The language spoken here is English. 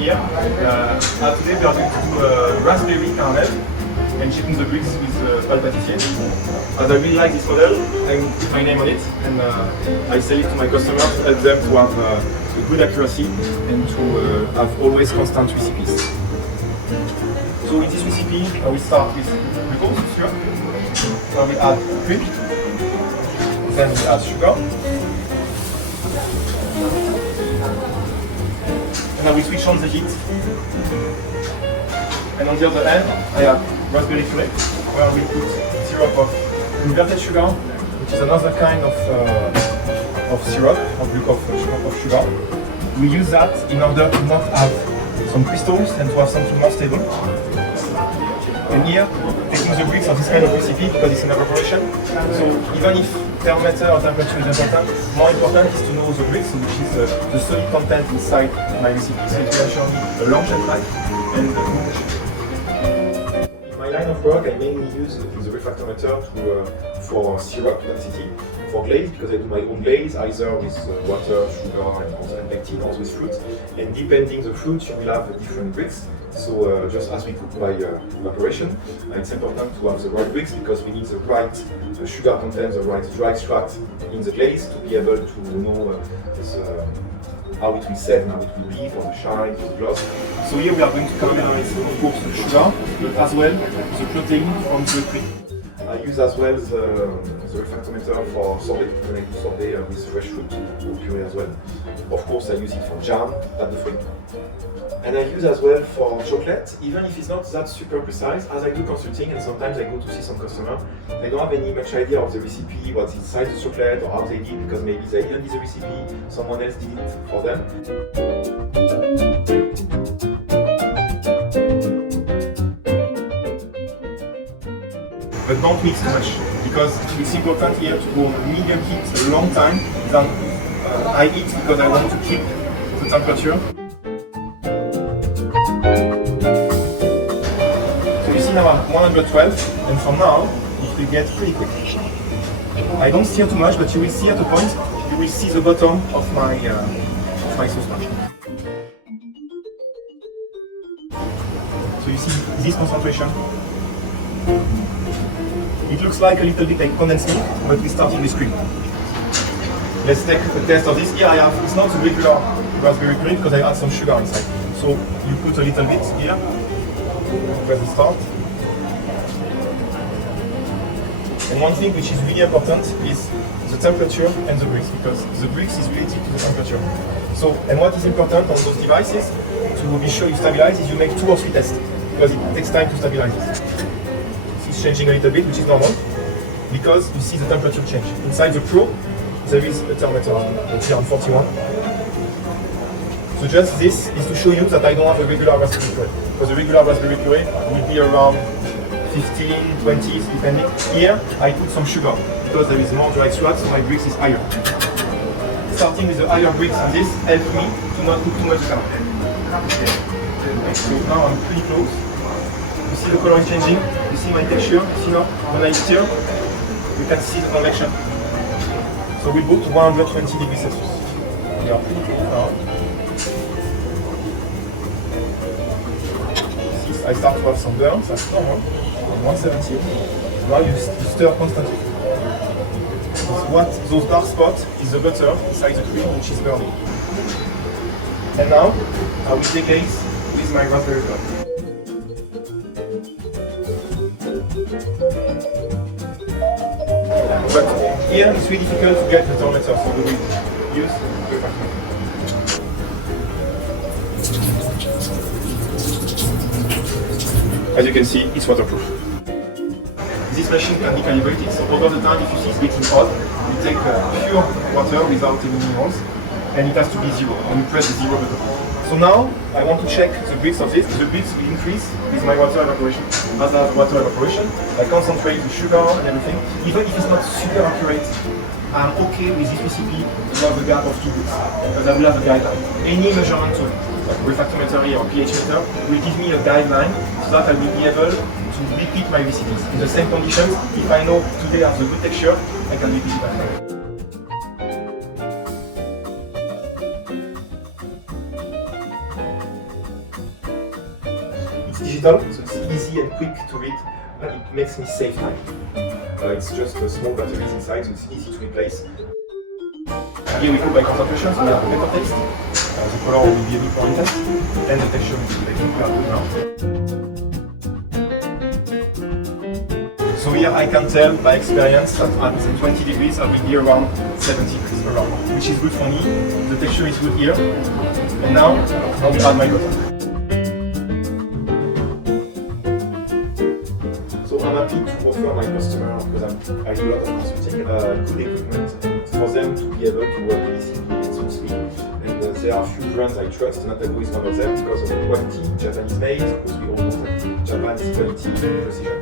here. Today we are going to do raspberry caramel and shipping the bricks with PAL-Pâtissier. As I really like this model, I put my name on it and I sell it to my customers to help them to have a good accuracy and to have always constant recipes. So in this recipe, we start with glucose syrup, where we add cream, then we add sugar, and now we switch on the heat. And on the other end, I have raspberry puree, where we put syrup of inverted sugar, which is another kind of syrup, of sugar. We use that in order to not have some crystals and to have something more stable. And here, taking the bricks of this kind of recipe because it's in evaporation. So even if thermometer or temperature is important, more important is to know the bricks, which is the solid content inside my recipe. So it will ensure me a long shelf life and in my line of work, I mainly use the refractometer for syrup density, for glaze, because I do my own glaze, either with water, sugar, and also pectin, or with fruit. And depending the fruit, you will have different bricks. So just as we cook by evaporation, it's important to have the right bricks because we need the right sugar content, the right dry extract in the glaze to be able to know how it will set and how it will be for the shine, for the gloss. So here we are going to caramelize, of course, the sugar, but as well the protein from the cream. I use as well the refractometer for sorbet, when I do sorbet with fresh fruit or puree as well. Of course, I use it for jam, at the frame. And I use as well for chocolate, even if it's not that super precise, as I do consulting and sometimes I go to see some customer. They don't have any much idea of the recipe, what's inside the chocolate or how they did, because maybe they didn't do the recipe, someone else did it for them. But don't mix too much, because it's important here to go on medium heat a long time than high heat, because I want to keep the temperature. So you see now I'm 112, and from now it will get pretty quick. I don't stir too much, but you will see at a point, you will see the bottom of my sauce pan. So you see this concentration. It looks like a little bit like condensed milk, but we're starting with cream. Let's take a test of this. Here I have, it's not the regular raspberry puree because I add some sugar inside. So you put a little bit here, press the start. And one thing which is really important is the temperature and the bricks, because the bricks is related to the temperature. So, and what is important on those devices, to be sure you stabilize, is you make 2 or 3 tests, because it takes time to stabilize this. It's changing a little bit, which is normal, because you see the temperature change. Inside the Pro, there is a thermometer, here on 41. So just this is to show you that I don't have a regular raspberry puree, because the regular raspberry puree will be around 15, 20, depending. Here, I put some sugar, because there is more dry extract, so my bricks is higher. Starting with the higher bricks on this helps me to not cook too much caramel. So now I'm pretty close. You see the color is changing, you see my texture, you see now, when I stir, you can see the convection. So we put 120 degrees Celsius. We are pretty close now. See, I start to have some burns, that's normal, 170. Now you stir constantly. Those dark spots is the butter inside the cream, which is burning. And now, I will deglaze with my raspberry puree. But here it's really difficult to get the thermometer, so we will use the refractometer. As you can see, it's waterproof. This machine can be calibrated, so over the time if you see it's getting hot, you take pure water without any minerals, and it has to be 0, and you press the 0 button. So now, I want to check the bricks of this. The bricks will increase with my water evaporation. As I have water evaporation, I concentrate the sugar and everything. Even if it's not super accurate, I'm okay with this recipe to have a gap of 2 bricks, because I will have a guideline. Any measurement tool, like refractometer or pH meter, will give me a guideline so that I will be able to repeat my recipes. In the same conditions, if I know today I have the good texture, I can repeat it back. digital, so it's easy and quick to read. It makes me save time. It's just small batteries inside, so it's easy to replace. Here we go by concentration, so we have a better taste. The color will be a bit more intense, and the texture is like good now. So here I can tell by experience that at 20 degrees I will be around 70 degrees around, which is good for me. The texture is good here. And now I'll add my butter. So I'm happy to offer my customers, because I do a lot of consulting, good equipment for them to be able to work easily and smoothly. And there are a few brands I trust, and Attago is one of them because of the quality, Japanese made, because we all know that Japan is quality and precision.